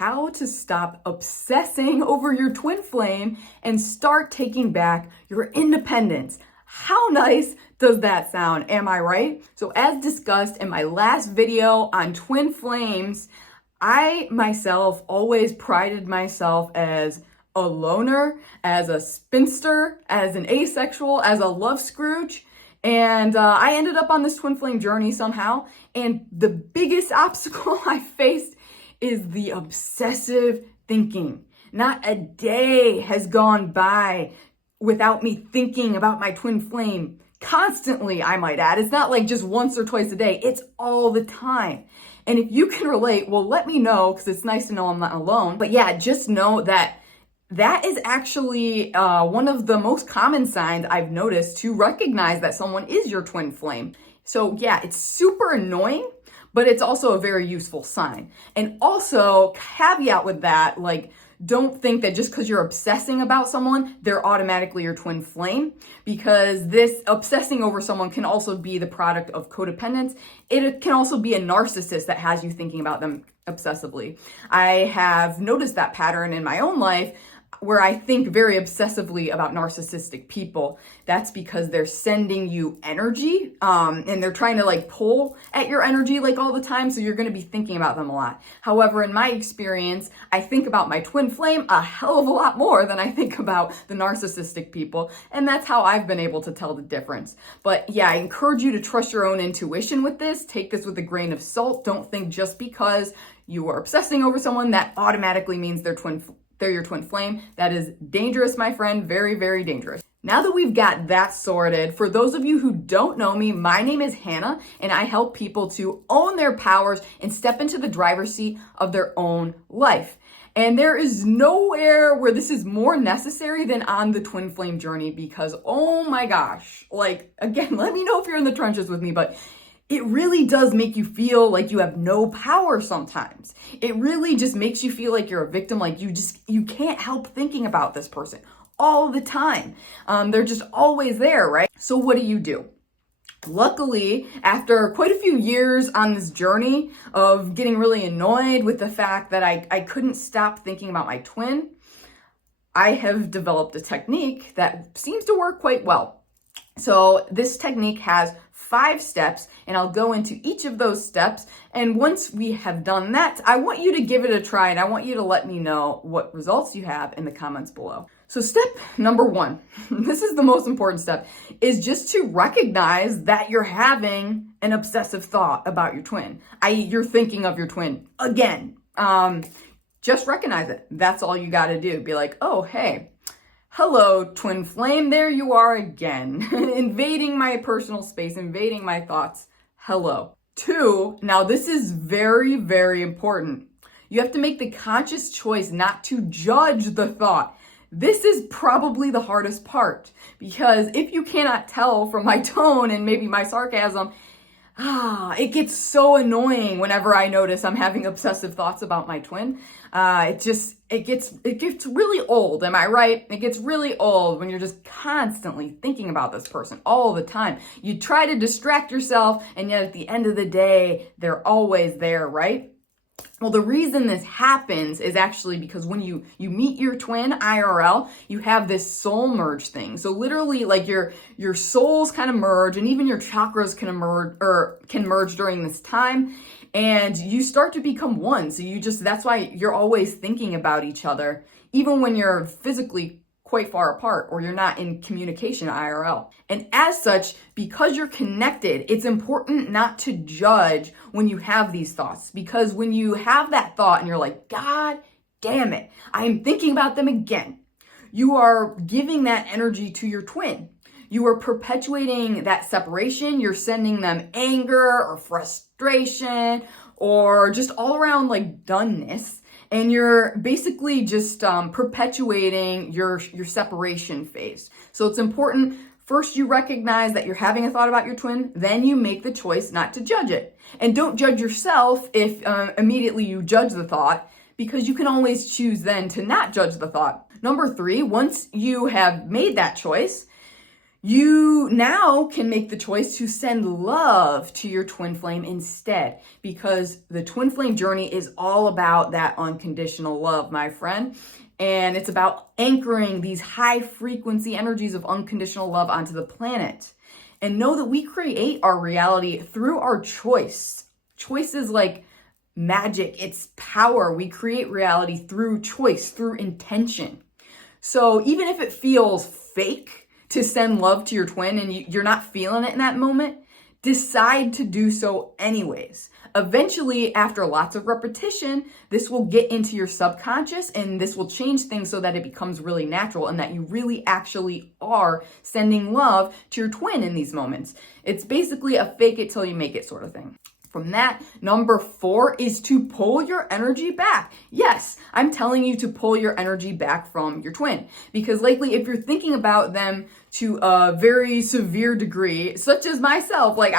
how to stop obsessing over your twin flame and start taking back your independence. How nice does that sound? Am I right? So as discussed in my last video on twin flames, I myself always prided myself as a loner, as a spinster, as an asexual, as a love Scrooge. And I ended up on this twin flame journey somehow. And the biggest obstacle I faced is the obsessive thinking. Not a day has gone by without me thinking about my twin flame. Constantly, I might add. It's not like just once or twice a day. It's all the time. And if you can relate, well, let me know, because it's nice to know I'm not alone. But yeah, just know that is actually one of the most common signs I've noticed to recognize that someone is your twin flame. So yeah, it's super annoying, but it's also a very useful sign. And also, caveat with that, like, don't think that just because you're obsessing about someone, they're automatically your twin flame, because this obsessing over someone can also be the product of codependence. It can also be a narcissist that has you thinking about them obsessively. I have noticed that pattern in my own life, where I think very obsessively about narcissistic people. That's because they're sending you energy, and they're trying to like pull at your energy like all the time, so you're going to be thinking about them a lot. However, in my experience, I think about my twin flame a hell of a lot more than I think about the narcissistic people, and that's how I've been able to tell the difference. But yeah, I encourage you to trust your own intuition with this. Take this with a grain of salt. Don't think just because you are obsessing over someone that automatically means they're your twin flame. That is dangerous, my friend. Very, very dangerous. Now that we've got that sorted, for those of you who don't know me, my name is Hannah, and I help people to own their powers and step into the driver's seat of their own life. And there is nowhere where this is more necessary than on the twin flame journey, because oh my gosh, like, again, let me know if you're in the trenches with me, but it really does make you feel like you have no power sometimes. It really just makes you feel like you're a victim, like you can't help thinking about this person all the time. They're just always there, right? So what do? Luckily, after quite a few years on this journey of getting really annoyed with the fact that I couldn't stop thinking about my twin, I have developed a technique that seems to work quite well. So this technique has 5 steps, and I'll go into each of those steps. And once we have done that, I want you to give it a try, and I want you to let me know what results you have in the comments below. So step number 1, this is the most important step, is just to recognize that you're having an obsessive thought about your twin. You're thinking of your twin again. Just recognize it. That's all you got to do. Be like, oh, hey. Hello, twin flame, there you are again, invading my personal space, invading my thoughts. Hello. 2, now this is very, very important. You have to make the conscious choice not to judge the thought. This is probably the hardest part, because if you cannot tell from my tone and maybe my sarcasm, it gets so annoying whenever I notice I'm having obsessive thoughts about my twin. It gets really old. Am I right? It gets really old when you're just constantly thinking about this person all the time. You try to distract yourself, and yet at the end of the day, they're always there, right? Well, the reason this happens is actually because when you meet your twin IRL, you have this soul merge thing. So literally, like, your souls kind of merge, and even your chakras can merge during this time, and you start to become one. So that's why you're always thinking about each other, even when you're physically quite far apart or you're not in communication IRL. And as such, because you're connected, it's important not to judge when you have these thoughts, because when you have that thought and you're like, God damn it, I am thinking about them again, you are giving that energy to your twin. You are perpetuating that separation. You're sending them anger or frustration or just all around like doneness. And you're basically just perpetuating your separation phase. So it's important, first you recognize that you're having a thought about your twin, then you make the choice not to judge it. And don't judge yourself if immediately you judge the thought, because you can always choose then to not judge the thought. Number 3, once you have made that choice, You now can make the choice to send love to your twin flame instead, because the twin flame journey is all about that unconditional love, my friend. And it's about anchoring these high frequency energies of unconditional love onto the planet. And know that we create our reality through our choice. Choice is like magic, it's power. We create reality through choice, through intention. So even if it feels fake to send love to your twin and you're not feeling it in that moment, decide to do so anyways. Eventually, after lots of repetition, this will get into your subconscious and this will change things so that it becomes really natural and that you really actually are sending love to your twin in these moments. It's basically a fake it till you make it sort of thing. From that, number 4 is to pull your energy back. Yes, I'm telling you to pull your energy back from your twin, because likely if you're thinking about them to a very severe degree, such as myself, like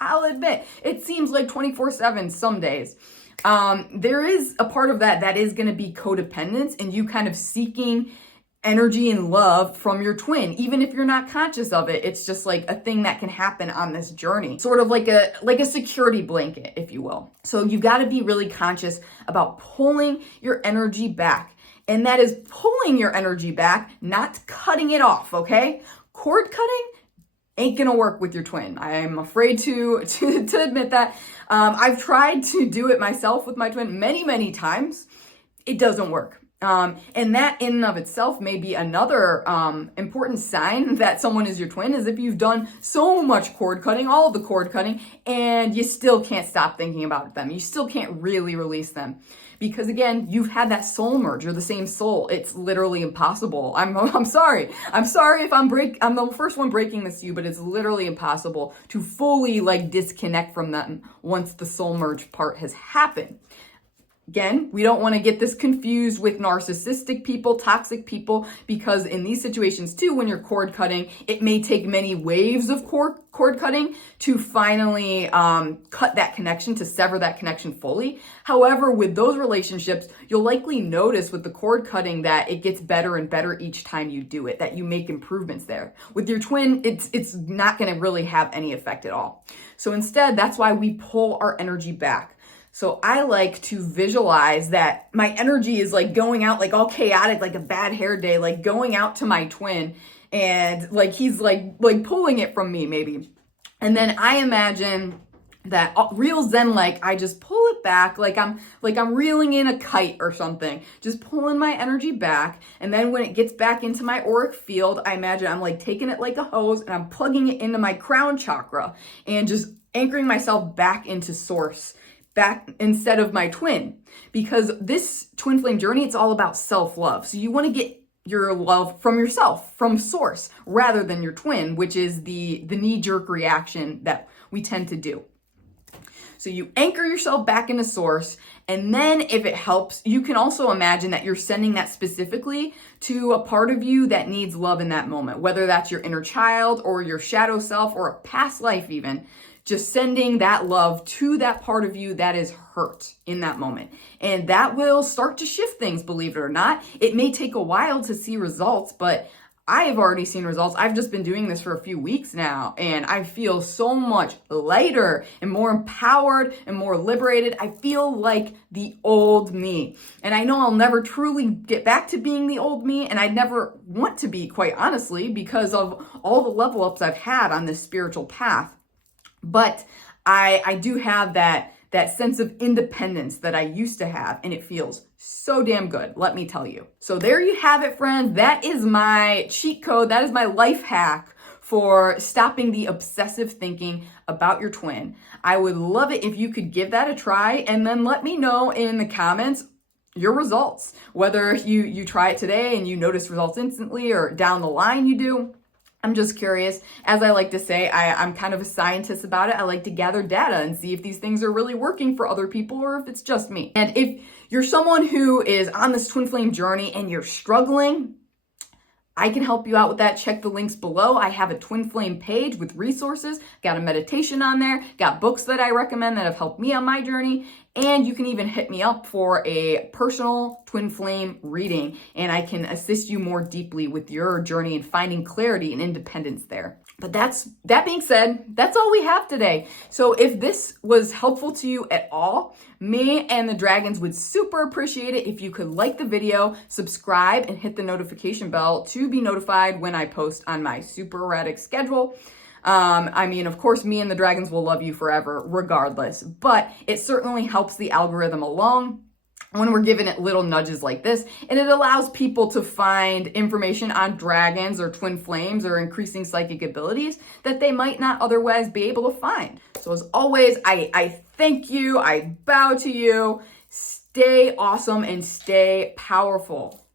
I'll admit, it seems like 24/7 some days. There is a part of that is going to be codependence and you kind of seeking energy and love from your twin, even if you're not conscious of it. It's just like a thing that can happen on this journey, sort of like a security blanket, if you will. So you've got to be really conscious about pulling your energy back, and that is pulling your energy back, not cutting it off. Okay, cord cutting ain't gonna work with your twin. I'm afraid to admit that. I've tried to do it myself with my twin many times. It doesn't work. And that in and of itself may be another important sign that someone is your twin, is if you've done so much cord cutting, all of the cord cutting, and you still can't stop thinking about them. You still can't really release them. Because again, you've had that soul merge. You're the same soul. It's literally impossible. I'm sorry. I'm sorry if I'm the first one breaking this to you, but it's literally impossible to fully disconnect from them once the soul merge part has happened. Again, we don't want to get this confused with narcissistic people, toxic people, because in these situations too, when you're cord cutting, it may take many waves of cord cutting to finally cut that connection, to sever that connection fully. However, with those relationships, you'll likely notice with the cord cutting that it gets better and better each time you do it, that you make improvements there. With your twin, it's not going to really have any effect at all. So instead, that's why we pull our energy back. So I like to visualize that my energy is going out all chaotic, like a bad hair day, going out to my twin, and he's pulling it from me maybe. And then I imagine that real zen, I just pull it back like I'm reeling in a kite or something, just pulling my energy back. And then when it gets back into my auric field, I imagine I'm taking it like a hose and I'm plugging it into my crown chakra and just anchoring myself back into source, back instead of my twin. Because this twin flame journey, it's all about self-love. So you want to get your love from yourself, from source, rather than your twin, which is the knee-jerk reaction that we tend to do. So you anchor yourself back into source, and then if it helps, you can also imagine that you're sending that specifically to a part of you that needs love in that moment, whether that's your inner child or your shadow self or a past life even. Just sending that love to that part of you that is hurt in that moment. And that will start to shift things, believe it or not. It may take a while to see results, but I have already seen results. I've just been doing this for a few weeks now, and I feel so much lighter and more empowered and more liberated. I feel like the old me. And I know I'll never truly get back to being the old me, and I never want to be, quite honestly, because of all the level ups I've had on this spiritual path. But I do have that sense of independence that I used to have, and it feels so damn good, let me tell you. So there you have it, friends. That is my cheat code. That is my life hack for stopping the obsessive thinking about your twin. I would love it if you could give that a try and then let me know in the comments your results, whether you try it today and you notice results instantly or down the line you do. I'm just curious. As I like to say, I'm kind of a scientist about it. I like to gather data and see if these things are really working for other people or if it's just me. And if you're someone who is on this twin flame journey and you're struggling, I can help you out with that. Check the links below. I have a twin flame page with resources, got a meditation on there, got books that I recommend that have helped me on my journey. And you can even hit me up for a personal twin flame reading, and I can assist you more deeply with your journey and finding clarity and independence there. But that being said, that's all we have today. So if this was helpful to you at all, me and the dragons would super appreciate it if you could like the video, subscribe, and hit the notification bell to be notified when I post on my super erratic schedule. I mean, of course, me and the dragons will love you forever, regardless, but it certainly helps the algorithm along when we're giving it little nudges like this, and it allows people to find information on dragons or twin flames or increasing psychic abilities that they might not otherwise be able to find. So as always, I thank you, I bow to you, stay awesome and stay powerful.